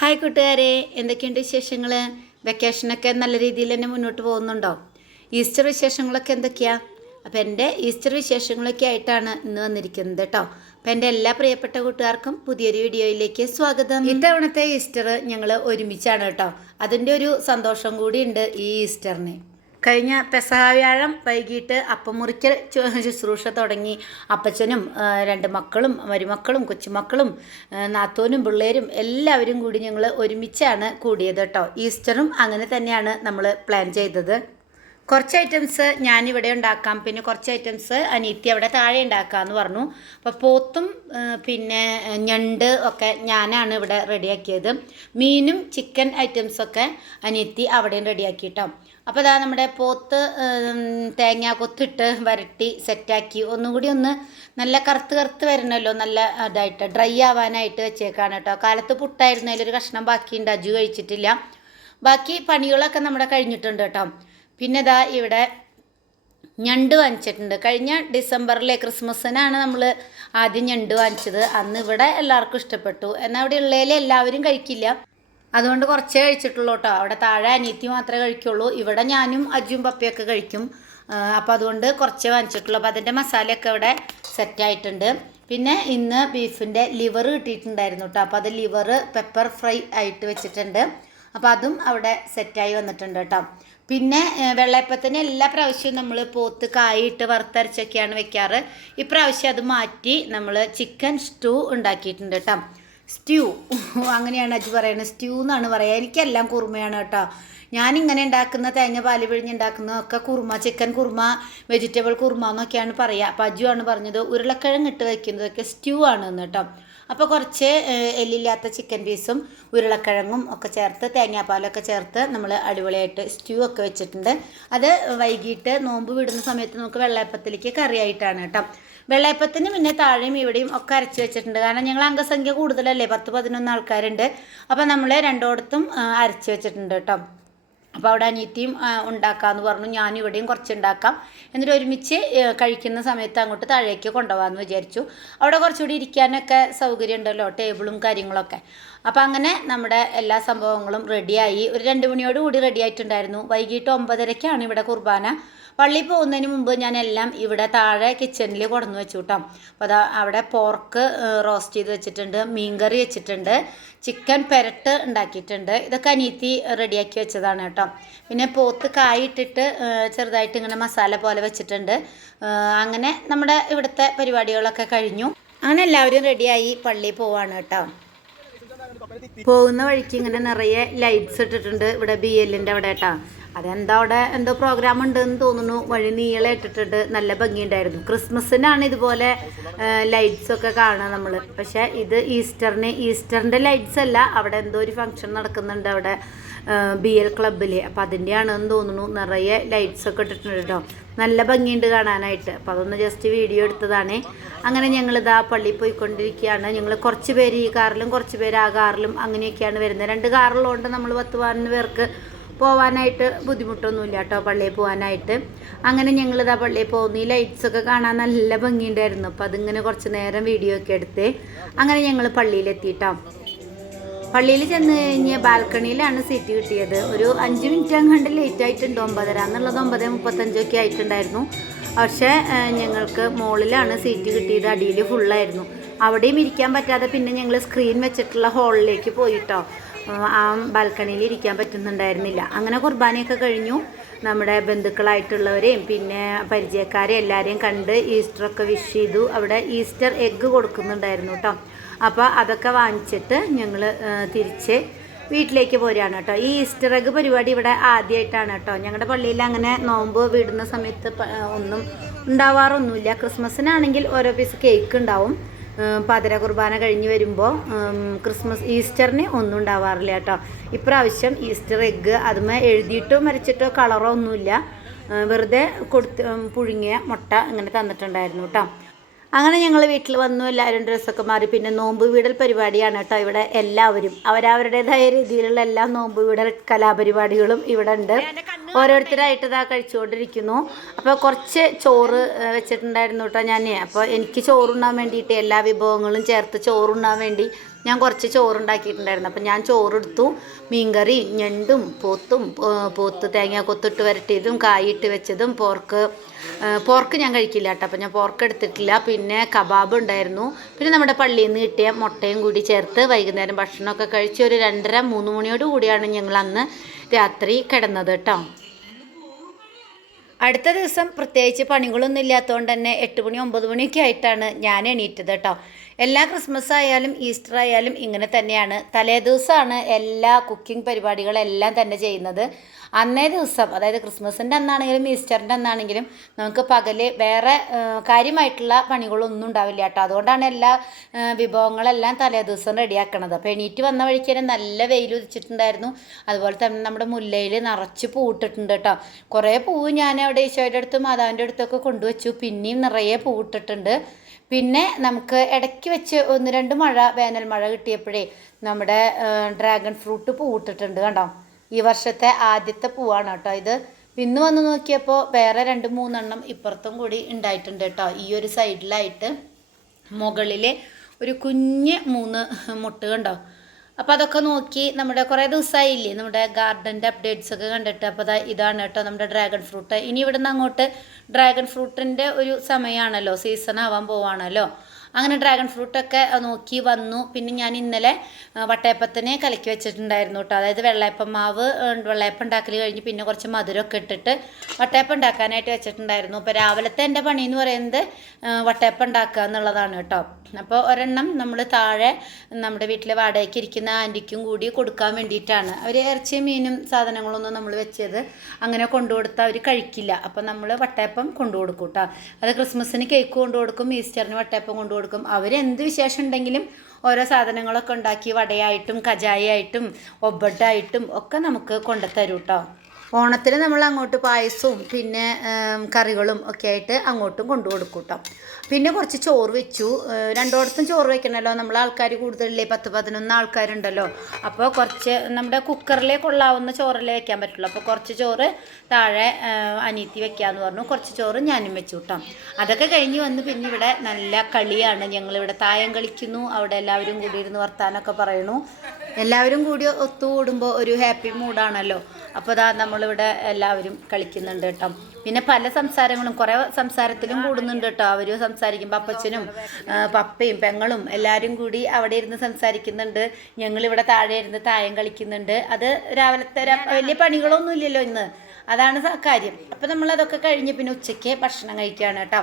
Hi കൂട്ടുകാരെ. എന്തൊക്കെയുണ്ട് വിശേഷങ്ങൾ വെക്കേഷനൊക്കെ നല്ല രീതിയിൽ തന്നെ മുന്നോട്ട് പോകുന്നുണ്ടോ? ഈസ്റ്റർ വിശേഷങ്ങളൊക്കെ എന്തൊക്കെയാണ് അപ്പോൾ എന്റെ ഈസ്റ്റർ വിശേഷങ്ങളൊക്കെ ആയിട്ടാണ് ഇന്ന് വന്നിരിക്കുന്നത് കേട്ടോ അപ്പോൾ എന്റെ എല്ലാ പ്രിയപ്പെട്ട കൂട്ടുകാർക്കും പുതിയൊരു വീഡിയോയിലേക്ക് സ്വാഗതം. ഇത്തവണത്തെ ഈസ്റ്റർ ഞങ്ങൾ ഒരുമിച്ചാണ് കേട്ടോ അതിന്റെ ഒരു സന്തോഷം കൂടിയുണ്ട് ഈ ഈസ്റ്ററിന് കഴിഞ്ഞ പെസഹ വ്യാഴം വൈകിട്ട് അപ്പം മുറിക്കൽ ശുശ്രൂഷ തുടങ്ങി. അപ്പച്ചനും രണ്ട് മക്കളും മരുമക്കളും കൊച്ചുമക്കളും നാത്തോനും പിള്ളേരും എല്ലാവരും കൂടി ഞങ്ങൾ ഒരുമിച്ചാണ് കൂടിയത് കേട്ടോ ഈസ്റ്ററും അങ്ങനെ തന്നെയാണ് നമ്മൾ പ്ലാൻ ചെയ്തത്. കുറച്ച് ഐറ്റംസ് ഞാനിവിടെ ഉണ്ടാക്കാം. പിന്നെ കുറച്ച് ഐറ്റംസ് അനീത്തി അവിടെ താഴെ ഉണ്ടാക്കാമെന്ന് പറഞ്ഞു. അപ്പോൾ പോത്തും പിന്നെ ഞണ്ട് ഒക്കെ ഞാനാണ് ഇവിടെ റെഡിയാക്കിയത് മീനും ചിക്കൻ ഐറ്റംസൊക്കെ അനീത്തി അവിടെയും റെഡിയാക്കി കേട്ടോ അപ്പോൾ അതാ നമ്മുടെ പോത്ത് തേങ്ങ കൊത്തിട്ട് വരട്ടി സെറ്റാക്കി. ഒന്നും കൂടി ഒന്ന് നല്ല കറുത്ത് കറുത്ത് വരണമല്ലോ നല്ല ഇതായിട്ട് ഡ്രൈ ആവാനായിട്ട് വെച്ചേക്കാണ് കേട്ടോ. കാലത്ത് പുട്ടായിരുന്നു അതിലൊരു കഷ്ണം ബാക്കിയുണ്ട് അജു കഴിച്ചിട്ടില്ല. ബാക്കി പണികളൊക്കെ നമ്മുടെ കഴിഞ്ഞിട്ടുണ്ട് കേട്ടോ. പിന്നെ ഇതാ ഇവിടെ ഞണ്ട് വാങ്ങിച്ചിട്ടുണ്ട്. കഴിഞ്ഞ ഡിസംബറിലെ ക്രിസ്മസിനാണ് നമ്മൾ ആദ്യം ഞണ്ട് വാങ്ങിച്ചത്. അന്ന് ഇവിടെ എല്ലാവർക്കും ഇഷ്ടപ്പെട്ടു. എന്നാൽ അവിടെ ഉള്ളതിൽ എല്ലാവരും കഴിക്കില്ല. അതുകൊണ്ട് കുറച്ചേ കഴിച്ചിട്ടുള്ളൂ കേട്ടോ. അവിടെ താഴെ അനിയത്തി മാത്രമേ കഴിക്കുള്ളൂ. ഇവിടെ ഞാനും അജും പപ്പയൊക്കെ കഴിക്കും. അപ്പോൾ അതുകൊണ്ട് കുറച്ചേ വാങ്ങിച്ചിട്ടുള്ളൂ. അപ്പോൾ അതിന്റെ മസാലയൊക്കെ ഇവിടെ സെറ്റായിട്ടുണ്ട് പിന്നെ ഇന്ന് ബീഫിന്റെ ലിവർ കിട്ടിയിട്ടുണ്ടായിരുന്നു കേട്ടോ. അപ്പോൾ അത് ലിവർ പെപ്പർ ഫ്രൈ ആയിട്ട് വെച്ചിട്ടുണ്ട്. അപ്പോൾ അതും അവിടെ സെറ്റായി വന്നിട്ടുണ്ട് കേട്ടോ. പിന്നെ വെള്ളയപ്പത്തിന് എല്ലാ പ്രാവശ്യവും നമ്മൾ പോത്ത് കായിട്ട് വറുത്തരച്ചൊക്കെയാണ് വെക്കാറ്. ഇപ്രാവശ്യം അത് മാറ്റി നമ്മൾ ചിക്കൻ സ്റ്റൂ ഉണ്ടാക്കിയിട്ടുണ്ട് കേട്ടോ. സ്റ്റ്യൂ. അങ്ങനെയാണ് അജ് പറയുന്നത് സ്റ്റ്യൂ എന്നാണ് പറയുക എനിക്കെല്ലാം കുറുമയാണ് കേട്ടോ. ഞാനിങ്ങനെ ഉണ്ടാക്കുന്ന തേങ്ങ പാൽ പിഴിഞ്ഞ് ഉണ്ടാക്കുന്നതൊക്കെ കുറുമ ചിക്കൻ കുറുമ വെജിറ്റബിൾ കുറുമ എന്നൊക്കെയാണ് പറയുക അപ്പം അജു ആണ് പറഞ്ഞത് ഉരുളക്കിഴങ്ങ് ഇട്ട് വയ്ക്കുന്നതൊക്കെ സ്റ്റ്യൂ ആണ് കേട്ടോ. അപ്പോൾ കുറച്ച് എല്ലില്ലാത്ത ചിക്കൻ പീസും ഉരുളക്കിഴങ്ങും ഒക്കെ ചേർത്ത് തേങ്ങാപ്പാലൊക്കെ ചേർത്ത് നമ്മൾ അടിപൊളിയായിട്ട് സ്റ്റ്യൂ ഒക്കെ വെച്ചിട്ടുണ്ട്. അത് വൈകിട്ട് നോമ്പ് വിടുന്ന സമയത്ത് നമുക്ക് വെള്ളയപ്പത്തിലേക്ക് കറിയായിട്ടാണ് കേട്ടോ. വെള്ളയപ്പത്തിന് പിന്നെ താഴെയും ഇവിടെയും ഒക്കെ അരച്ച് വെച്ചിട്ടുണ്ട്. കാരണം ഞങ്ങൾ അംഗസംഖ്യ കൂടുതലല്ലേ? പത്ത് പതിനൊന്ന് ആൾക്കാരുണ്ട്. അപ്പോൾ നമ്മൾ രണ്ടോടത്തും അരച്ച് വെച്ചിട്ടുണ്ട് കേട്ടോ. അപ്പോൾ അവിടെ അനിയത്തിയും ഉണ്ടാക്കാമെന്ന് പറഞ്ഞു. ഞാനും ഇവിടെയും കുറച്ച് ഉണ്ടാക്കാം. എന്നിട്ട് ഒരുമിച്ച് കഴിക്കുന്ന സമയത്ത് അങ്ങോട്ട് താഴേക്ക് കൊണ്ടുപോകാമെന്ന് വിചാരിച്ചു. അവിടെ കുറച്ചുകൂടി ഇരിക്കാനൊക്കെ സൗകര്യം ഉണ്ടല്ലോ ടേബിളും കാര്യങ്ങളൊക്കെ. അപ്പോൾ അങ്ങനെ നമ്മുടെ എല്ലാ സംഭവങ്ങളും റെഡിയായി ഒരു രണ്ട് മണിയോട് കൂടി റെഡി ആയിട്ടുണ്ടായിരുന്നു. വൈകിട്ട് ഒമ്പതരയ്ക്കാണ് ഇവിടെ കുർബാന. പള്ളിയിൽ പോകുന്നതിന് മുമ്പ് ഞാൻ എല്ലാം ഇവിടെ താഴെ കിച്ചണിൽ കൊടന്നു വെച്ചു കേട്ടോ അപ്പോൾ അതാ അവിടെ പോർക്ക് റോസ്റ്റ് ചെയ്ത് വെച്ചിട്ടുണ്ട് മീൻകറി വെച്ചിട്ടുണ്ട് ചിക്കൻ പെരട്ട് ഉണ്ടാക്കിയിട്ടുണ്ട്. ഇതൊക്കെ അനീത്തി റെഡിയാക്കി വെച്ചതാണ് കേട്ടോ. പിന്നെ പോത്ത് കായിട്ടിട്ട് ചെറുതായിട്ട് ഇങ്ങനെ മസാല പോലെ വെച്ചിട്ടുണ്ട്. അങ്ങനെ നമ്മുടെ ഇവിടുത്തെ പരിപാടികളൊക്കെ കഴിഞ്ഞു. അങ്ങനെ എല്ലാവരും റെഡിയായി പള്ളിയിൽ പോവാണ് കേട്ടോ. പോകുന്ന വഴിക്ക് ഇങ്ങനെ നിറയെ ലൈറ്റ്സ് ഇട്ടിട്ടുണ്ട് ഇവിടെ ബി എല്ലിന്റെ അവിടെ കേട്ടാ അതെന്താ അവിടെ എന്തോ പ്രോഗ്രാം ഉണ്ടെന്ന് തോന്നുന്നു. വഴി നീളെ ഇട്ടിട്ടുണ്ട്. നല്ല ഭംഗിയുണ്ടായിരുന്നു. ക്രിസ്മസിനാണ് ഇതുപോലെ ലൈറ്റ്സ് ഒക്കെ കാണുക നമ്മൾ പക്ഷേ ഇത് ഈസ്റ്ററിന് ഈസ്റ്ററിന്റെ ലൈറ്റ്സ് അല്ല. അവിടെ എന്തോ ഒരു ഫംഗ്ഷൻ നടക്കുന്നുണ്ട് അവിടെ. ബി എൽ ക്ലബിൽ അപ്പോൾ അതിന്റെയാണെന്ന് തോന്നുന്നു. നിറയെ ലൈറ്റ്സ് ഒക്കെ ഇട്ടിട്ടുണ്ട് കേട്ടോ നല്ല ഭംഗിയുണ്ട് കാണാനായിട്ട്. അപ്പോൾ അതൊന്ന് ജസ്റ്റ് വീഡിയോ എടുത്തതാണ്. അങ്ങനെ ഞങ്ങളിതാ പള്ളിയിൽ പോയിക്കൊണ്ടിരിക്കുകയാണ്. ഞങ്ങൾ കുറച്ച് പേര് ഈ കാറിലും കുറച്ച് പേര് ആ കാറിലും അങ്ങനെയൊക്കെയാണ് വരുന്നത്. രണ്ട് കാറിലുകൊണ്ട് നമ്മൾ പത്ത് പതിനൊന്ന് പേർക്ക് പോവാനായിട്ട് ബുദ്ധിമുട്ടൊന്നുമില്ല കേട്ടോ പള്ളിയിൽ പോകാനായിട്ട് അങ്ങനെ ഞങ്ങളിതാ പള്ളിയിൽ പോകുന്നു. ഈ ലൈറ്റ്സൊക്കെ കാണാൻ നല്ല ഭംഗിയുണ്ടായിരുന്നു. അപ്പോൾ അതിങ്ങനെ കുറച്ച് നേരം വീഡിയോ ഒക്കെ എടുത്ത് അങ്ങനെ ഞങ്ങൾ പള്ളിയിലെത്തിയിട്ടോ. പള്ളിയിൽ ചെന്ന് കഴിഞ്ഞ് ബാൽക്കണിയിലാണ് സീറ്റ് കിട്ടിയത്. ഒരു അഞ്ച് മിനിറ്റ് അങ്ങാണ്ട് ലേറ്റ് ആയിട്ടുണ്ട്. ഒമ്പതര എന്നുള്ളത് ഒമ്പത് മുപ്പത്തഞ്ചൊക്കെ ആയിട്ടുണ്ടായിരുന്നു. പക്ഷേ ഞങ്ങൾക്ക് മുകളിലാണ് സീറ്റ് കിട്ടിയത്. അടിയിൽ ഫുള്ളായിരുന്നു അവിടെയും ഇരിക്കാൻ പറ്റാതെ പിന്നെ ഞങ്ങൾ സ്ക്രീൻ വെച്ചിട്ടുള്ള ഹാളിലേക്ക് പോയിട്ടോ. ആ ബാൽക്കണിയിൽ ഇരിക്കാൻ പറ്റുന്നുണ്ടായിരുന്നില്ല. അങ്ങനെ കുർബാനയൊക്കെ കഴിഞ്ഞു. നമ്മുടെ ബന്ധുക്കളായിട്ടുള്ളവരെയും പിന്നെ പരിചയക്കാരെ എല്ലാവരെയും കണ്ട് ഈസ്റ്ററൊക്കെ വിഷ് ചെയ്തു. അവിടെ ഈസ്റ്റർ എഗ്ഗ് കൊടുക്കുന്നുണ്ടായിരുന്നു കേട്ടോ. അപ്പോൾ അതൊക്കെ വാങ്ങിച്ചിട്ട് ഞങ്ങൾ തിരിച്ച് വീട്ടിലേക്ക് പോരുകയാണ് കേട്ടോ. ഈ ഈസ്റ്റർ എഗ് പരിപാടി ഇവിടെ ആദ്യമായിട്ടാണ് കേട്ടോ. ഞങ്ങളുടെ പള്ളിയിൽ അങ്ങനെ നോമ്പ് വിടുന്ന സമയത്ത് ഒന്നും ഉണ്ടാവാറൊന്നുമില്ല. ക്രിസ്മസിനാണെങ്കിൽ ഓരോ പീസ് കേക്ക് ഉണ്ടാവും. പതിര കുർബാന കഴിഞ്ഞ് വരുമ്പോൾ ക്രിസ്മസ് ഈസ്റ്ററിന് ഒന്നും ഉണ്ടാവാറില്ല കേട്ടോ. ഇപ്രാവശ്യം ഈസ്റ്റർ എഗ്ഗ് അതുമേ എഴുതിയിട്ടോ മരിച്ചിട്ടോ കളറോ ഒന്നുമില്ല. വെറുതെ കൊടുത്ത് പുഴുങ്ങിയ മുട്ട ഇങ്ങനെ തന്നിട്ടുണ്ടായിരുന്നു കേട്ടോ. അങ്ങനെ ഞങ്ങൾ വീട്ടിൽ വന്നു എല്ലാവരും ഡ്രസ്സൊക്കെ മാറി. പിന്നെ നോമ്പ് വീടൽ പരിപാടിയാണ് കേട്ടോ ഇവിടെ എല്ലാവരും. അവരവരുടേതായ രീതിയിലുള്ള എല്ലാ നോമ്പ് വീടൽ കലാപരിപാടികളും ഇവിടെ ഉണ്ട് ഓരോരുത്തരായിട്ട് ഇതാ കഴിച്ചുകൊണ്ടിരിക്കുന്നു. അപ്പോൾ കുറച്ച് ചോറ് വെച്ചിട്ടുണ്ടായിരുന്നു കേട്ടോ ഞാൻ അപ്പോൾ എനിക്ക് ചോറുണ്ണാൻ വേണ്ടിയിട്ട് എല്ലാ വിഭവങ്ങളും ചേർത്ത് ചോറുണ്ണാൻ വേണ്ടി ഞാൻ കുറച്ച് ചോറുണ്ടാക്കിയിട്ടുണ്ടായിരുന്നു. അപ്പം ഞാൻ ചോറെടുത്തു. മീൻകറി ഞണ്ടും പോത്തും പോത്ത് തേങ്ങ കൊത്തിട്ട് വരട്ടിയതും കായിട്ട് വെച്ചതും പോർക്ക് പോർക്ക് ഞാൻ കഴിക്കില്ല കേട്ടോ. അപ്പം ഞാൻ പോർക്ക് എടുത്തിട്ടില്ല. പിന്നെ കബാബ് ഉണ്ടായിരുന്നു. പിന്നെ നമ്മുടെ പള്ളിയിൽ നിന്ന് കിട്ടിയ മുട്ടയും കൂടി ചേർത്ത് വൈകുന്നേരം ഭക്ഷണമൊക്കെ കഴിച്ച് ഒരു രണ്ടര മൂന്ന് മണിയോട് കൂടിയാണ് ഞങ്ങൾ അന്ന് രാത്രി കിടന്നത് കേട്ടോ. അടുത്ത ദിവസം പ്രത്യേകിച്ച് പണികളൊന്നും ഇല്ലാത്തതുകൊണ്ട് തന്നെ എട്ട് മണി ഒമ്പത് മണിയൊക്കെ ആയിട്ടാണ് ഞാൻ എണീറ്റത് കേട്ടോ. എല്ലാ ക്രിസ്മസ് ആയാലും ഈസ്റ്റർ ആയാലും ഇങ്ങനെ തന്നെയാണ്. തലേ ദിവസമാണ് എല്ലാ കുക്കിംഗ് പരിപാടികളെല്ലാം തന്നെ ചെയ്യുന്നത്. അന്നേ ദിവസം അതായത് ക്രിസ്മസിന്റെ അന്നാണെങ്കിലും ഈസ്റ്ററിന്റെ അന്നാണെങ്കിലും നമുക്ക് പകൽ വേറെ കാര്യമായിട്ടുള്ള പണികളൊന്നും ഉണ്ടാവില്ല കേട്ടോ. അതുകൊണ്ടാണ് എല്ലാ വിഭവങ്ങളെല്ലാം തലേ ദിവസം റെഡിയാക്കണത്. അപ്പോൾ എണീറ്റ് വന്ന വഴിക്ക് തന്നെ നല്ല വെയിൽ ഉദിച്ചിട്ടുണ്ടായിരുന്നു. അതുപോലെ തന്നെ നമ്മുടെ മുല്ലയിൽ നിറച്ച് പൂട്ടിട്ടുണ്ട് കേട്ടോ. കുറേ പൂവ് ഞാൻ അവിടെ ഈശോയുടെ അടുത്തും മാതാവിന്റെ അടുത്തൊക്കെ കൊണ്ടുവച്ചു. പിന്നെയും നിറയെ പൂട്ടിട്ടുണ്ട് പിന്നെ നമുക്ക് ഇടയ്ക്ക് വെച്ച് ഒന്ന് രണ്ട് മഴ വേനൽ മഴ കിട്ടിയപ്പോഴേ നമ്മുടെ ഡ്രാഗൺ ഫ്രൂട്ട് പൂട്ടിട്ടുണ്ട് കണ്ടോ? ഈ വർഷത്തെ ആദ്യത്തെ പൂവാണ് കേട്ടോ ഇത്. ഇന്ന് വന്ന് നോക്കിയപ്പോൾ വേറെ രണ്ട് മൂന്നെണ്ണം ഇപ്പുറത്തും കൂടി ഉണ്ടായിട്ടുണ്ട് കേട്ടോ. ഈ ഒരു സൈഡിലായിട്ട് മുകളിൽ ഒരു കുഞ്ഞ് മൂന്ന് മുട്ട കണ്ടോ? അപ്പോൾ അതൊക്കെ നോക്കി നമ്മുടെ കുറേ ദിവസമായില്ലേ നമ്മുടെ ഗാർഡന്റെ അപ്ഡേറ്റ്സ് ഒക്കെ കണ്ടിട്ട്. അപ്പോൾ അതാ ഇതാണ് കേട്ടോ നമ്മുടെ ഡ്രാഗൺ ഫ്രൂട്ട് ഇനി ഇവിടുന്ന് അങ്ങോട്ട് ഡ്രാഗൺ ഫ്രൂട്ടിന്റെ ഒരു സമയമാണല്ലോ സീസൺ ആവാൻ പോവാണല്ലോ. അങ്ങനെ ഡ്രാഗൺ ഫ്രൂട്ടൊക്കെ നോക്കി വന്നു. പിന്നെ ഞാൻ ഇന്നലെ വട്ടയപ്പത്തിനെ കലക്കി വെച്ചിട്ടുണ്ടായിരുന്നു കേട്ടോ അതായത് വെള്ളയപ്പം മാവ് വെള്ളയപ്പം ഉണ്ടാക്കൽ കഴിഞ്ഞ് പിന്നെ കുറച്ച് മധുരമൊക്കെ ഇട്ടിട്ട് വട്ടയപ്പം ഉണ്ടാക്കാനായിട്ട് വെച്ചിട്ടുണ്ടായിരുന്നു. അപ്പോൾ രാവിലത്തെ എന്റെ പണി എന്ന് പറയുന്നത് വട്ടയപ്പം ഉണ്ടാക്കുക എന്നുള്ളതാണ് കേട്ടോ അപ്പോൾ ഒരെണ്ണം നമ്മൾ താഴെ നമ്മുടെ വീട്ടിലെ വാടകയ്ക്ക് ഇരിക്കുന്ന ആന്റിക്കും കൂടി കൊടുക്കാൻ വേണ്ടിയിട്ടാണ്. അവർ ഇറച്ചിയും മീനും സാധനങ്ങളൊന്നും നമ്മൾ വെച്ചത് അങ്ങനെ കൊണ്ടുകൊടുത്താൽ അവർ കഴിക്കില്ല. അപ്പോൾ നമ്മൾ വട്ടയപ്പം കൊണ്ടു കൊടുക്കും കേട്ടോ അത് ക്രിസ്മസിന് കേക്ക് കൊണ്ടു കൊടുക്കും ഈസ്റ്ററിന് വട്ടയപ്പം കൊണ്ടു കൊടുക്കും. അവരെന്ത് വിശേഷം ഉണ്ടെങ്കിലും ഓരോ സാധനങ്ങളൊക്കെ ഉണ്ടാക്കി വടയായിട്ടും കജായായിട്ടും ഒബട്ടായിട്ടും ഒക്കെ നമുക്ക് കൊണ്ടുത്തരും കേട്ടോ ഓണത്തിന് നമ്മൾ അങ്ങോട്ട് പായസവും പിന്നെ കറികളും ഒക്കെ ആയിട്ട് അങ്ങോട്ടും കൊണ്ടു കൊടുക്കും കേട്ടോ പിന്നെ കുറച്ച് ചോറ് വെച്ചു. രണ്ടോടത്തും ചോറ് വെക്കണമല്ലോ നമ്മൾ ആൾക്കാർ കൂടുതലില്ലേ? പത്ത് പതിനൊന്ന് ആൾക്കാരുണ്ടല്ലോ. അപ്പോൾ കുറച്ച് നമ്മുടെ കുക്കറിലേ കൊള്ളാവുന്ന ചോറല്ലേ വെക്കാൻ പറ്റുള്ളൂ. അപ്പോൾ കുറച്ച് ചോറ് താഴെ അനീത്തി വെക്കാമെന്ന് പറഞ്ഞു. കുറച്ച് ചോറ് ഞാനും വെച്ചു കേട്ടോ അതൊക്കെ കഴിഞ്ഞ് വന്ന് പിന്നെ ഇവിടെ നല്ല കളിയാണ്. ഞങ്ങളിവിടെ തായം കളിക്കുന്നു അവിടെ എല്ലാവരും കൂടി ഇരുന്ന് വർത്താനൊക്കെ പറയണു. എല്ലാവരും കൂടി ഒത്തുകൂടുമ്പോൾ ഒരു ഹാപ്പി മൂഡാണല്ലോ. അപ്പോൾ അതാ നമ്മളിവിടെ എല്ലാവരും കളിക്കുന്നുണ്ട് കേട്ടോ. പിന്നെ പല സംസാരങ്ങളും കുറേ സംസാരത്തിലും കൂടുന്നുണ്ട് കേട്ടോ. അവർ സംസാരിക്കുമ്പോൾ അപ്പച്ചനും പപ്പയും പെങ്ങളും എല്ലാവരും കൂടി അവിടെ ഇരുന്ന് സംസാരിക്കുന്നുണ്ട്. ഞങ്ങളിവിടെ താഴെ ഇരുന്ന് തായം കളിക്കുന്നുണ്ട്. അത് രാവിലത്തെ വലിയ പണികളൊന്നും ഇല്ലല്ലോ ഇന്ന്. അതാണ് കാര്യം. അപ്പം നമ്മളതൊക്കെ കഴിഞ്ഞ് പിന്നെ ഉച്ചയ്ക്ക് ഭക്ഷണം കഴിക്കുകയാണ് കേട്ടോ.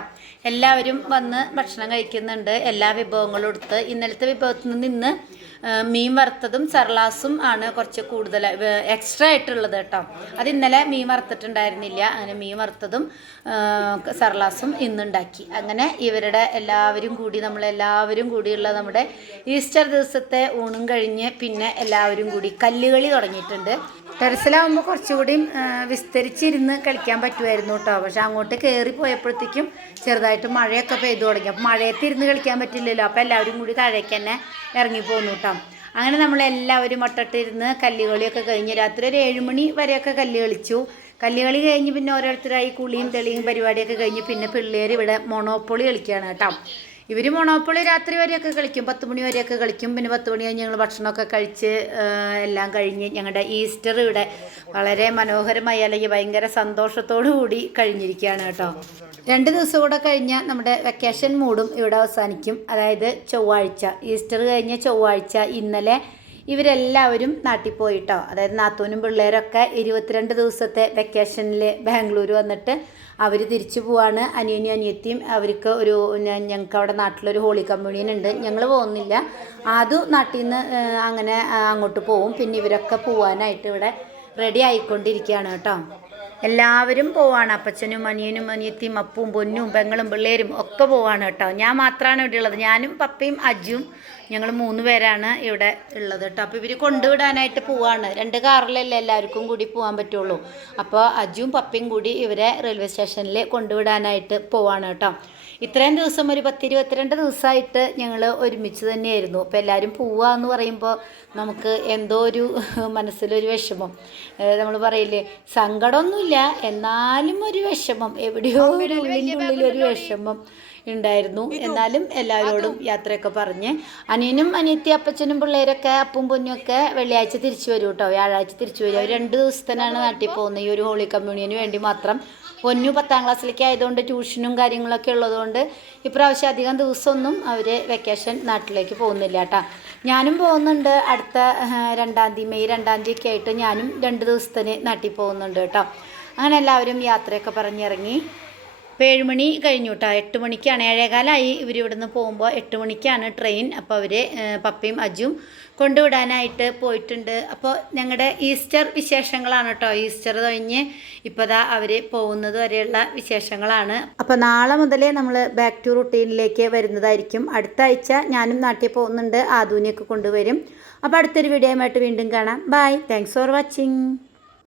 എല്ലാവരും വന്ന് ഭക്ഷണം കഴിക്കുന്നുണ്ട്. എല്ലാ വിഭവങ്ങളും എടുത്ത് ഇന്നലത്തെ വിഭവത്തിൽ നിന്ന് മീൻ വറുത്തതും സർലാസും ആണ് കുറച്ച് കൂടുതൽ എക്സ്ട്രാ ആയിട്ടുള്ളത് കേട്ടോ. അത് ഇന്നലെ മീൻ വറുത്തിട്ടുണ്ടായിരുന്നില്ല. അങ്ങനെ മീൻ വറുത്തതും സർലാസും ഇന്നുണ്ടാക്കി. അങ്ങനെ ഇവരുടെ എല്ലാവരും കൂടി നമ്മളെല്ലാവരും കൂടിയുള്ള നമ്മുടെ ഈസ്റ്റർ ദിവസത്തെ ഊണും കഴിഞ്ഞ് പിന്നെ എല്ലാവരും കൂടി കല്ലുകളി തുടങ്ങിയിട്ടുണ്ട്. ടെറസിലാവുമ്പോൾ കുറച്ചുകൂടി വിസ്തരിച്ചിരുന്ന് കളിക്കാൻ പറ്റുമായിരുന്നു കേട്ടോ. പക്ഷെ അങ്ങോട്ട് കയറി പോയപ്പോഴത്തേക്കും ചെറുതായിട്ട് മഴയൊക്കെ പെയ്തു തുടങ്ങി. അപ്പോൾ മഴയത്ത് ഇരുന്ന് കളിക്കാൻ പറ്റില്ലല്ലോ. അപ്പോൾ എല്ലാവരും കൂടി താഴേക്ക് തന്നെ ഇറങ്ങി പോന്നു കേട്ടോ. അങ്ങനെ നമ്മളെല്ലാവരും ഒട്ടിട്ടിരുന്ന് കല്ലുകളിയൊക്കെ കഴിഞ്ഞ് രാത്രി ഒരു ഏഴുമണി വരെയൊക്കെ കല്ല് കളിച്ചു. കല്ലുകളി കഴിഞ്ഞ് പിന്നെ ഓരോരുത്തരായി കുളിയും തെളിയും പരിപാടിയൊക്കെ കഴിഞ്ഞ് പിന്നെ പിള്ളേർ ഇവിടെ മൊണോപ്പൊളി കളിക്കുകയാണ് കേട്ടോ. ഇവർ മൊണോപ്പൊളി രാത്രി വരെയൊക്കെ കളിക്കും. പത്ത് മണി വരെയൊക്കെ കളിക്കും. പിന്നെ പത്ത് മണി കഴിഞ്ഞ് ഞങ്ങൾ ഭക്ഷണമൊക്കെ കഴിച്ച് എല്ലാം കഴിഞ്ഞ് ഞങ്ങളുടെ ഈസ്റ്റർ ഇവിടെ വളരെ മനോഹരമായി അല്ലെങ്കിൽ ഭയങ്കര സന്തോഷത്തോടു കൂടി കഴിഞ്ഞിരിക്കുകയാണ് കേട്ടോ. രണ്ട് ദിവസം കൂടെ കഴിഞ്ഞാൽ നമ്മുടെ വെക്കേഷൻ മൂഡും ഇവിടെ അവസാനിക്കും. അതായത് ചൊവ്വാഴ്ച. ഈസ്റ്റർ കഴിഞ്ഞ ചൊവ്വാഴ്ച ഇന്നലെ ഇവരെല്ലാവരും നാട്ടിൽ പോയിട്ടോ അതായത് നാത്തൂനും പിള്ളേരൊക്കെ ഇരുപത്തിരണ്ട് ദിവസത്തെ വെക്കേഷനിൽ ബാംഗ്ലൂർ വന്നിട്ട് അവർ തിരിച്ചു പോവാണ്. അനിയനും അനിയത്തിയും അവർക്ക് ഒരു ഞങ്ങൾക്ക് അവിടെ നാട്ടിലൊരു ഹോളി കമ്മ്യൂണിയൻ ഉണ്ട്. ഞങ്ങൾ പോകുന്നില്ല. ആദ്യം നാട്ടിൽ നിന്ന് അങ്ങനെ അങ്ങോട്ട് പോവും. പിന്നെ ഇവരൊക്കെ പോവാനായിട്ട് ഇവിടെ റെഡി ആയിക്കൊണ്ടിരിക്കുകയാണ് കേട്ടോ. എല്ലാവരും പോവാണ്. അപ്പച്ചനും അനിയനും അനിയത്തിയും അപ്പും പൊന്നും പെങ്ങളും പിള്ളേരും ഒക്കെ പോവാണ് കേട്ടോ. ഞാൻ മാത്രമാണ് ഇവിടെ ഉള്ളത്. ഞാനും പപ്പയും അജും ഞങ്ങൾ മൂന്ന് പേരാണ് ഇവിടെ ഉള്ളത് കേട്ടോ. അപ്പോൾ ഇവർ കൊണ്ടുവിടാനായിട്ട് പോവാണ്. രണ്ട് കാറിലല്ലേ എല്ലാവർക്കും കൂടി പോകാൻ പറ്റുള്ളൂ. അപ്പോൾ അജുവും പപ്പയും കൂടി ഇവരെ റെയിൽവേ സ്റ്റേഷനിൽ കൊണ്ടുവിടാനായിട്ട് പോവാണ് കേട്ടോ. ഇത്രയും ദിവസം ഒരു പത്തിരുപത്തിരണ്ട് ദിവസമായിട്ട് ഞങ്ങൾ ഒരുമിച്ച് തന്നെയായിരുന്നു. അപ്പോൾ എല്ലാവരും പോവുക എന്ന് പറയുമ്പോൾ നമുക്ക് എന്തോ ഒരു മനസ്സിലൊരു വിഷമം. നമ്മൾ പറയില്ലേ സങ്കടമൊന്നുമില്ല എന്നാലും ഒരു വിഷമം. എവിടെയോ ഒരു ഉള്ളിൽ ഒരു വിഷമം. ഉണ്ടായിരുന്നു. എന്നാലും എല്ലാവരോടും യാത്രയൊക്കെ പറഞ്ഞ് അനിയനും അനിയത്തി അപ്പച്ചനും പിള്ളേരൊക്കെ അപ്പും പൊന്നുമൊക്കെ വെള്ളിയാഴ്ച തിരിച്ചു വരും കേട്ടോ വ്യാഴാഴ്ച തിരിച്ചു വരും. അവർ രണ്ട് ദിവസത്തിനാണ് നാട്ടിൽ പോകുന്നത്. ഈ ഒരു ഹോളി കമ്മ്യൂണിയന് വേണ്ടി മാത്രം. പൊന്നു പത്താം ക്ലാസ്സിലേക്ക് ആയതുകൊണ്ട് ട്യൂഷനും കാര്യങ്ങളൊക്കെ ഉള്ളതുകൊണ്ട് ഇപ്രാവശ്യം അധികം ദിവസമൊന്നും അവർ വെക്കേഷൻ നാട്ടിലേക്ക് പോകുന്നില്ല കേട്ടോ ഞാനും പോകുന്നുണ്ട്. അടുത്ത രണ്ടാം തീയതി മെയ് രണ്ടാം തീയതി ഒക്കെ ആയിട്ട് ഞാനും രണ്ട് ദിവസത്തിന് നാട്ടിൽ പോകുന്നുണ്ട് കേട്ടോ അങ്ങനെ എല്ലാവരും യാത്രയൊക്കെ പറഞ്ഞിറങ്ങി. ഇപ്പോൾ ഏഴുമണി കഴിഞ്ഞു കേട്ടോ എട്ട് മണിക്കാണ്. ഏഴേകാലായി ഇവർ ഇവിടുന്ന് പോകുമ്പോൾ എട്ട് മണിക്കാണ് ട്രെയിൻ. അപ്പോൾ അവർ പപ്പയും അജും കൊണ്ടുവിടാനായിട്ട് പോയിട്ടുണ്ട്. അപ്പോൾ ഞങ്ങളുടെ ഈസ്റ്റർ വിശേഷങ്ങളാണ് കേട്ടോ ഈസ്റ്റർ കഴിഞ്ഞ് ഇപ്പോൾ ദാ അവർ പോകുന്നത് വരെയുള്ള വിശേഷങ്ങളാണ്. അപ്പോൾ നാളെ മുതലേ നമ്മൾ ബാക്ക് ടു റുട്ടീനിലേക്ക് വരുന്നതായിരിക്കും. അടുത്ത ആഴ്ച ഞാനും നാട്ടിൽ പോകുന്നുണ്ട്. ആധുനിയൊക്കെ കൊണ്ടുവരും. അപ്പോൾ അടുത്തൊരു വീഡിയോയുമായിട്ട് വീണ്ടും കാണാം. Bye thanks for watching